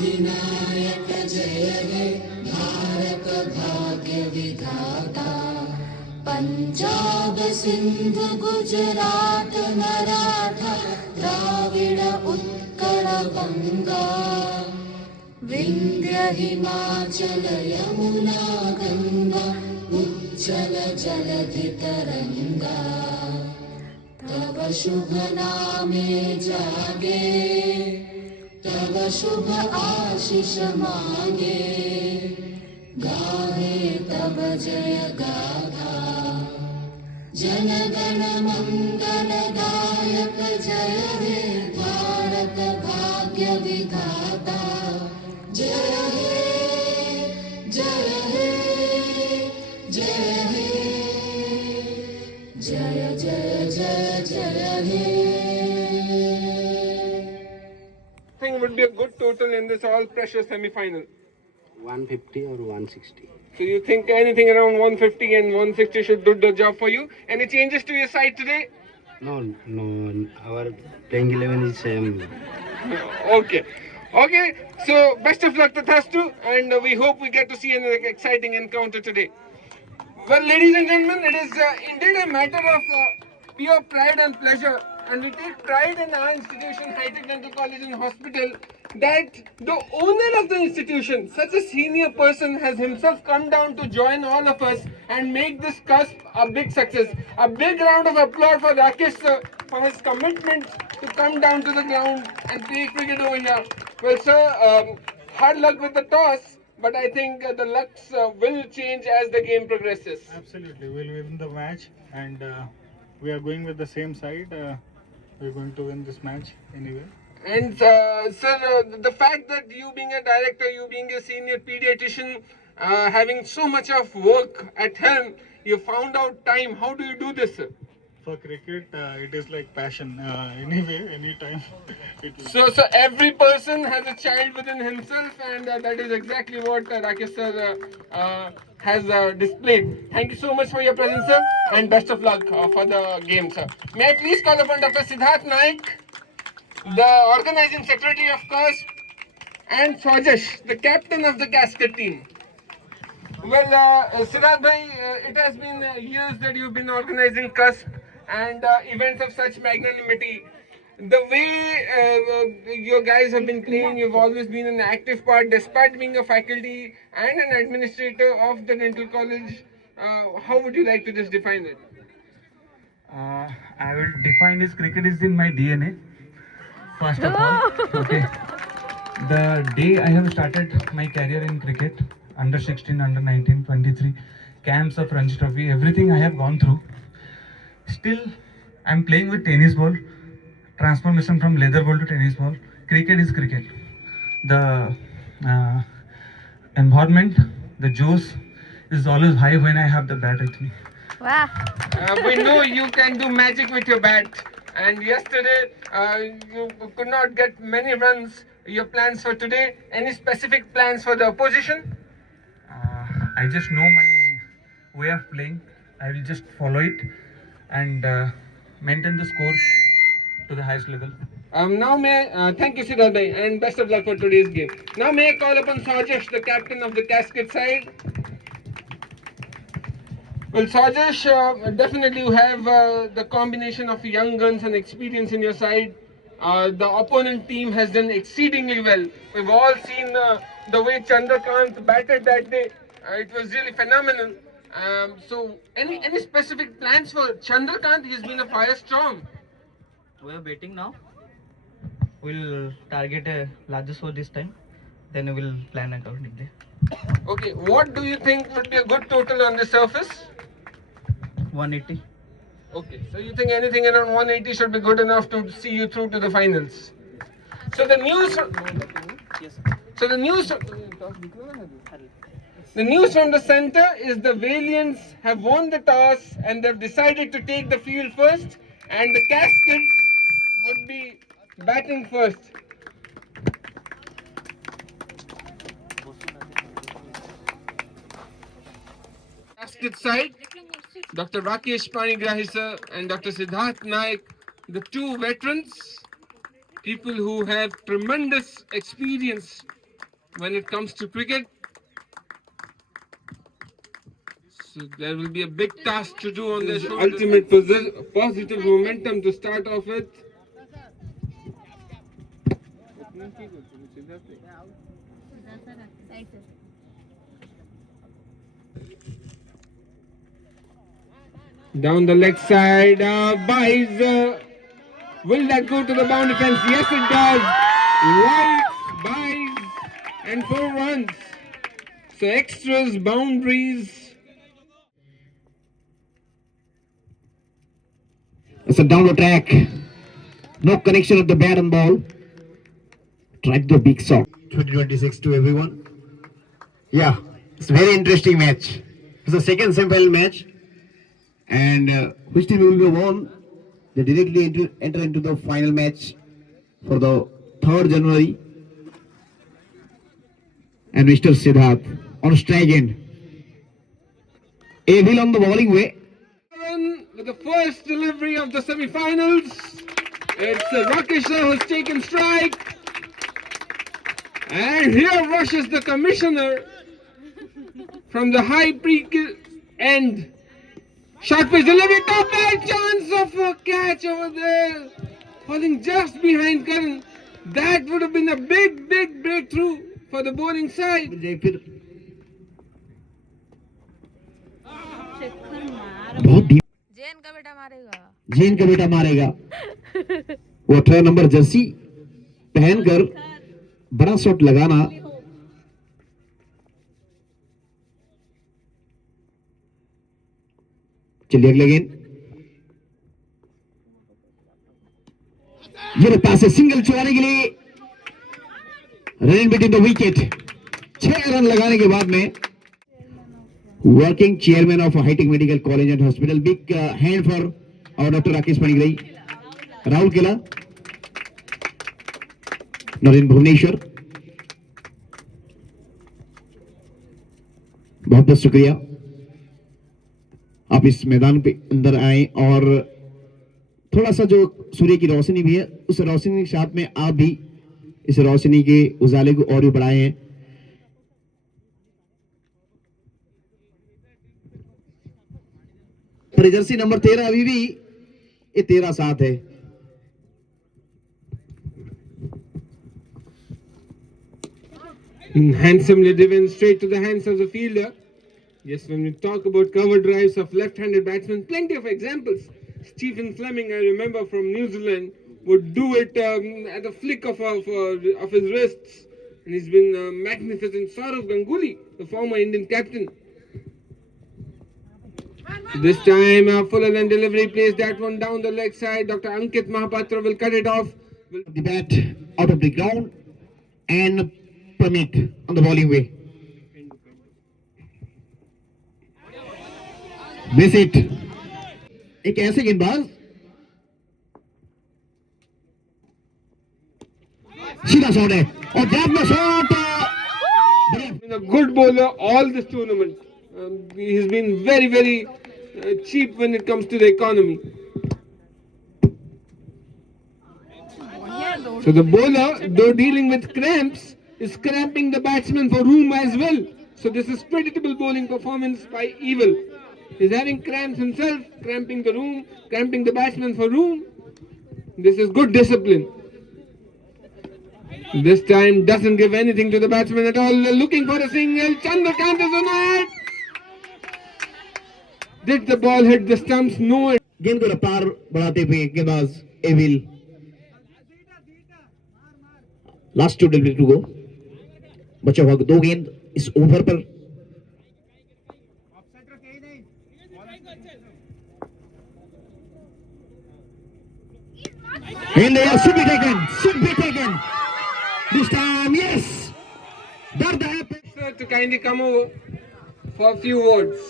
अधिनायक जय हे भारत भाग्य विधाता। पंजाब सिंध गुजरात मराठा द्राविड़ उत्कल गंगा। विंध्य हिमाचल यमुना गंगा उच्चल जलधि तरंगा। तव शुभ नामे जागे तव शुभ आशीष मांगे। गाहे तब जय गाथा जन गण मंगल दायक जय हे भारत भाग्य विधाता। जय हे जय हे जय हे जय जय जय जय हे। Think would be a good total in this all pressure semi-final? 150 or 160. So you think anything around 150 and 160 should do the job for you? Any changes to your side today? No, our playing 11 is same. Okay. Okay, so best of luck to Thastu, and we hope we get to see an exciting encounter today. Well, ladies and gentlemen, it is indeed a matter of pure pride and pleasure, and we take pride in our institution, High-Tech Dental College and Hospital, that the owner of the institution, such a senior person, has himself come down to join all of us and make this cusp a big success. A big round of applause for Rakesh sir for his commitment to come down to the ground and play cricket over here. Well, sir, hard luck with the toss, but I think the lucks will change as the game progresses. Absolutely, we'll win the match, and we are going with the same side. We're going to win this match anyway. And sir, the fact that you being a director, you being a senior pediatrician, having so much of work at helm, you found out time. How do you do this, sir? For cricket, it is like passion. Anyway, anytime. So every person has a child within himself, and that is exactly what Rakesh sir has displayed. Thank you so much for your presence, sir, and best of luck for the game, sir. May I please call upon Dr. Siddharth Naik, the organizing secretary of course, and Swajesh, the captain of the casket team. Well, Siddharth bhai, it has been years that you've been organizing CUSP and events of such magnanimity. The way you guys have been playing, you've always been an active part despite being a faculty and an administrator of the dental college. How would you like to just define it? I will define this: cricket is in my DNA. First of all, okay. The day I have started my career in cricket, under 16, under 19, 23, camps of Ranji Trophy, everything I have gone through. Still, I'm playing with tennis ball. Transformation from leather ball to tennis ball. Cricket is cricket. The environment, the juice is always high when I have the bat with me. Wow. We know you can do magic with your bat. And yesterday, you could not get many runs. Your plans for today? Any specific plans for the opposition? I just know my way of playing. I will just follow it and maintain the scores to the highest level. Now may I, thank you Siddharth bhai, and best of luck for today's game. Now may I call upon Swajesh, the captain of the casket side. Well, Swajesh, definitely you have the combination of young guns and experience in your side. The opponent team has done exceedingly well. We've all seen the way Chandrakant batted that day. It was really phenomenal. So, any specific plans for Chandrakant? He's been a firestorm. We are betting now. We'll target a larger score this time. Then we will plan accordingly. Okay, what do you think would be a good total on the surface? 180. Okay, so you think anything around 180 should be good enough to see you through to the finals. So the news. So the news. The news from the center is the Valiants have won the toss and they've decided to take the field first, and the Caskets would be batting first. Casket side, Dr. Rakesh Panigrahi sir and Dr. Siddharth Naik, the two veterans, people who have tremendous experience when it comes to cricket. So there will be a big task to do on this ultimate positive momentum to start off with. Down the leg side, buys. Will that go to the boundary fence? Yes, it does. White, buys, and 4 runs. So extras, boundaries. It's a down the track. No connection of the bat and ball. Tried the big shot. 2026 to everyone. Yeah, it's a very interesting match. It's the second semi-final match, and which team will be won? They directly enter into the final match for the 3rd January. And Mr. Siddharth on strike end. Avil on the bowling way. With the first delivery of the semi-finals, it's Rakesh who's taken strike. And here rushes the commissioner from the high end. Short pitch delivery, top edge, chance of a catch over there. Falling just behind Karan. That would have been a big breakthrough for the bowling side. बहुत deep. Jain का बेटा मारेगा जैन का बेटा मारेगा. वो 18 number Jersey पहनकर बड़ा शॉट लगाना. चलिए अगले गेंद. ये पास है सिंगल चुराने के लिए. Run between the wicket. 6 run लगाने के बाद में working chairman of High Tech Medical College and Hospital. Big hand for our Dr. Rakesh Panigrahi. Rahul Kela, Narendra Bhuvneshwar. बहुत बहुत शुक्रिया आप इस मैदान पे अंदर आए और थोड़ा सा जो सूर्य की रोशनी भी है उस रोशनी के साथ में आप भी इस रोशनी के उजाले को और भी बढ़ाए हैं. जर्सी नंबर 13 अभी भी ये 13 साथ है. Handsomely driven straight to the hands of the fielder. Yes, when we talk about cover drives of left-handed batsmen, plenty of examples. Stephen Fleming, I remember from New Zealand, would do it at a flick of his wrists. And he's been magnificent. Saurav Ganguly, the former Indian captain. This time, fuller than delivery, plays that one down the leg side. Dr. Ankit Mahapatra will cut it off. The bat out of the ground and permit on the bowling way. Miss it. एक ऐसे गेंदबाज सीधा shot है और जब में shot. Been a good bowler all this tournament. He's been very cheap when it comes to the economy. So the bowler, though dealing with cramps, is cramping the batsman for room as well. So this is predictable bowling performance by Evil. He's having cramps himself, cramping the room, cramping the batsman for room. This is good discipline. This time doesn't give anything to the batsman at all. Looking for a single. Chandrakant is on it. Did the ball hit the stumps? No. गेंद को रफ्तार बढ़ाते हुए गेंदबाज एविल. Last 2 delivery to go. बचा हुआ 2 गेंद इस ओवर पर. And they should be taken. This time, yes. Darda happened. Sir, to kindly come over for a few words.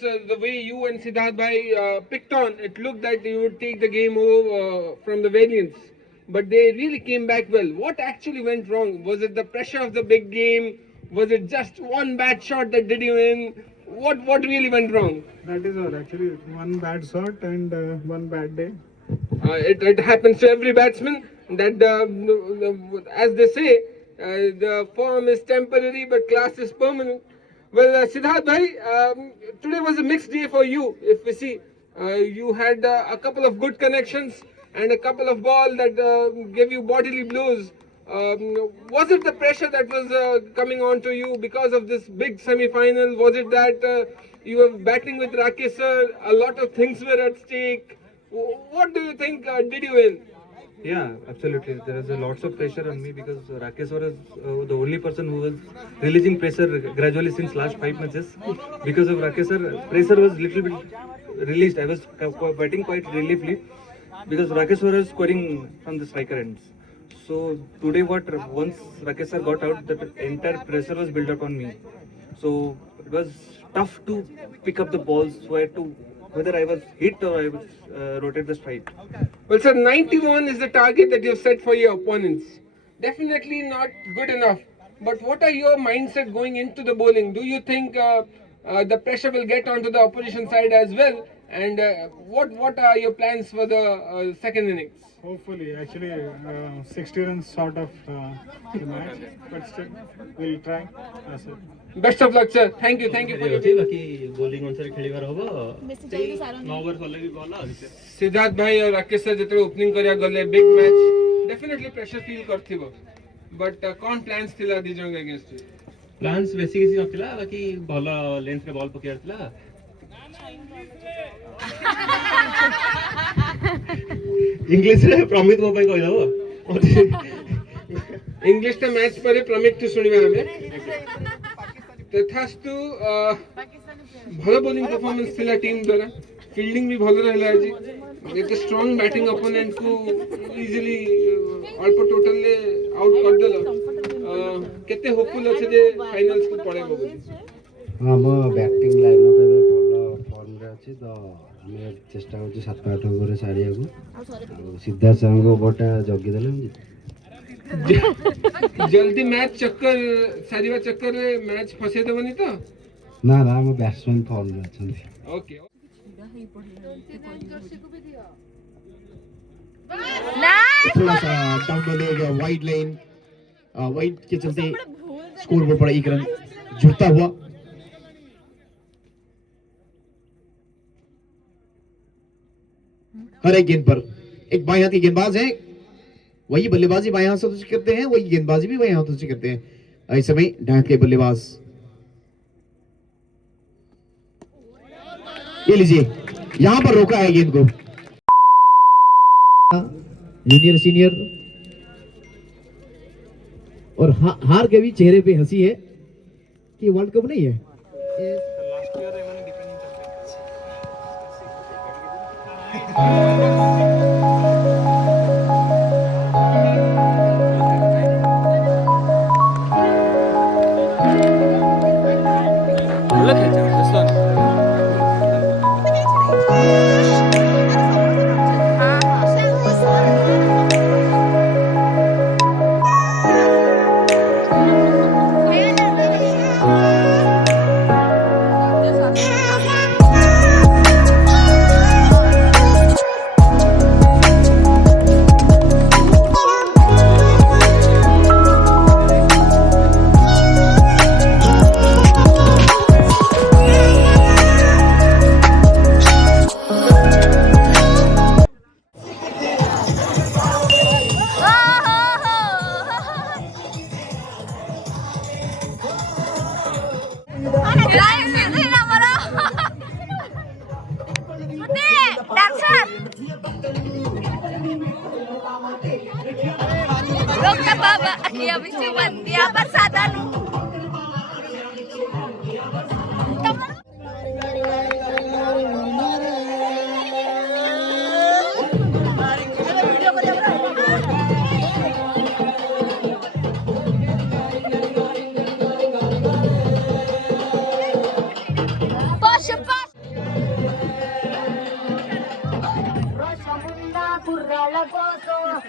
The way you and Siddharth Bhai picked on, it looked that you would take the game over from the Valiants. But they really came back well. What actually went wrong? Was it the pressure of the big game? Was it just one bad shot that did you in? What really went wrong? That is all. Actually, one bad shot and one bad day. It happens to every batsman. that as they say, the form is temporary but class is permanent. Well, Siddharth bhai, today was a mixed day for you. If we see, you had a couple of good connections and a couple of ball that gave you bodily blows. Was it the pressure that was coming on to you because of this big semi-final? Was it that you were battling with Rakesh sir? A lot of things were at stake. What do you think did you win? Yeah, absolutely. There is a lots of pressure on me because Rakesh was the only person who was releasing pressure gradually since last 5 matches. Because of Rakesh sir, pressure was little bit released. I was batting quite reliefly because Rakesh sir was scoring from the striker ends. So today, once Rakesh sir got out, the entire pressure was built up on me. So it was tough to pick up the balls, whether I was hit or I was rotate the strike. Well, sir, 91 is the target that you have set for your opponents. Definitely not good enough. But what are your mindset going into the bowling? Do you think the pressure will get onto the opposition side as well? And what are your plans for the second innings? Hopefully, actually, 60 runs sort of the match, but still, we'll try. That's it. Best of luck, sir. Thank you for your team. Bowling ଅନୁସାରେ ଖେଳିବାର ହବ 9 over କଲେ ବି ଭଲ सिद्धार्थ भाई और Rakesh sir जो opening करिया गले big match definitely pressure feel करथिबो बट कोन प्लान्स थिला दी जंग अगेंस्ट ପ୍ଲାନ୍ସ ବେଶୀ କିଛି ନଥିଲା ବାକି ଭଲ ଲେନ୍ଥରେ ବଲ୍ ପକେଇବାର ଥିଲା ଇଂଲିଶରେ ପ୍ରମିତ ମୋ ପାଇଁ କହିଦବ इंग्लिश टा मैच पर प्रमित टू सुनिबा हमें तथास्तु भलो बॉलिंग परफॉर्मेंस थिला टीम द्वारा फील्डिंग भी भलो रहला आज एक स्ट्रांग बैटिंग ओपोनेंट को इजीली अल्प टोटल ले आउट कर देलो केते होपफुल अछि जे फाइनल्स को पड़ेबो हम बैटिंग लाइनअप एबे भलो फॉर्म रे अछि तो हमें चेष्टा करछि 7-8 ओवर सारिया को सिद्धार्थ संग ओवरटा जगी देले जल्दी मैच चक्कर सारीवा चक्कर रे मैच फसे देबनी तो ना ना हम बैट्समैन फॉर्म रे अछि ओके थोड़ा सा down the leg wide line wide के चलते स्कोर बोर्ड पर एक रन जुड़ता हुआ हर एक गेंद पर एक बाएं हाथ के गेंदबाज है वही बल्लेबाजी बाएं हाथ से करते हैं वही गेंदबाजी भी बाएं हाथ से करते हैं इस समय डांट के बल्लेबाज ये लीजिए यहां पर रोका है गेंद को जूनियर सीनियर और हार के भी चेहरे पे हंसी है कि वर्ल्ड कप नहीं है Aquí habis mandi apa sadanu.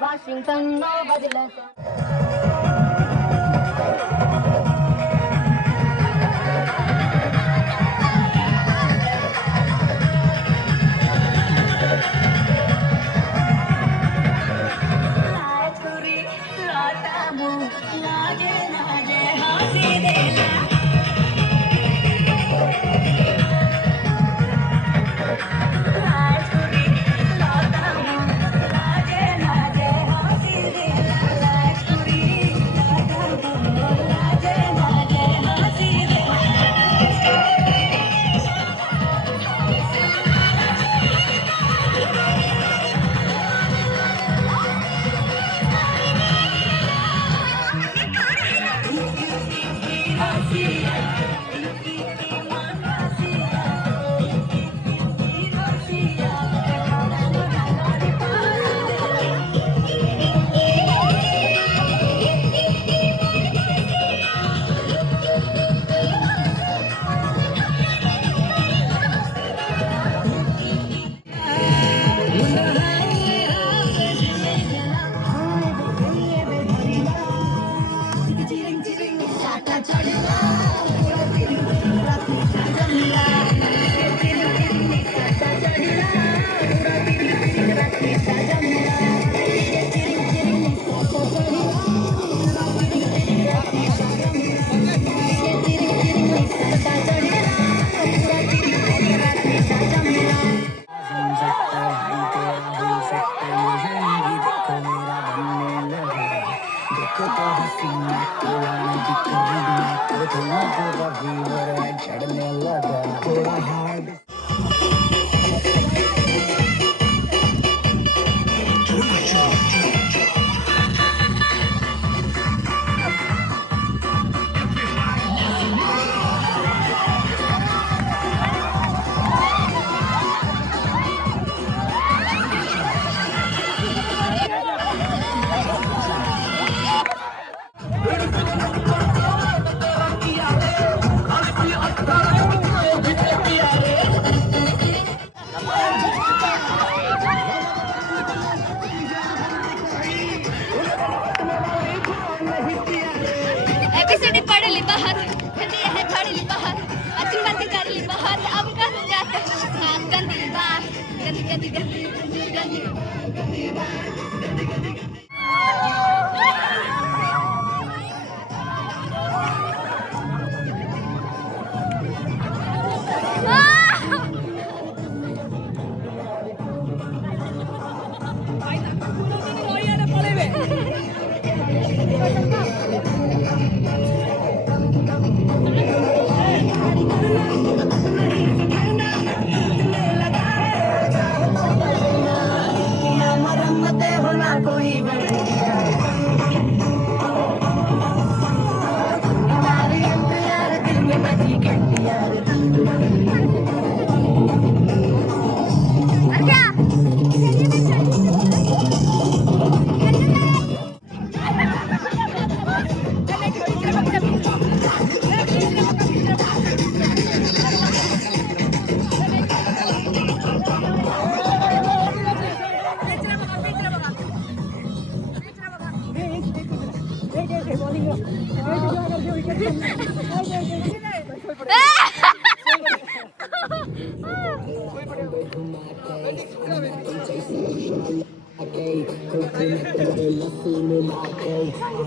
Washington no badilas. A B C D पढ़ ली बाहर, हिंदी है पढ़ ली बाहर, अच्छी बातें कर ली बाहर, अब करूँगा हाँ गंदी बात, गंदी गंदी गंदी गंदी।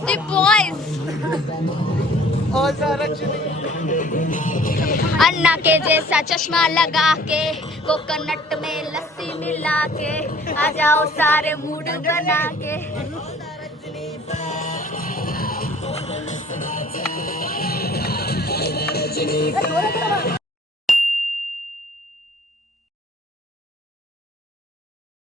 The boys. अन्ना के जैसा चश्मा लगा के कोकोनट में लस्सी मिला के आ जाओ सारे मूड बना के।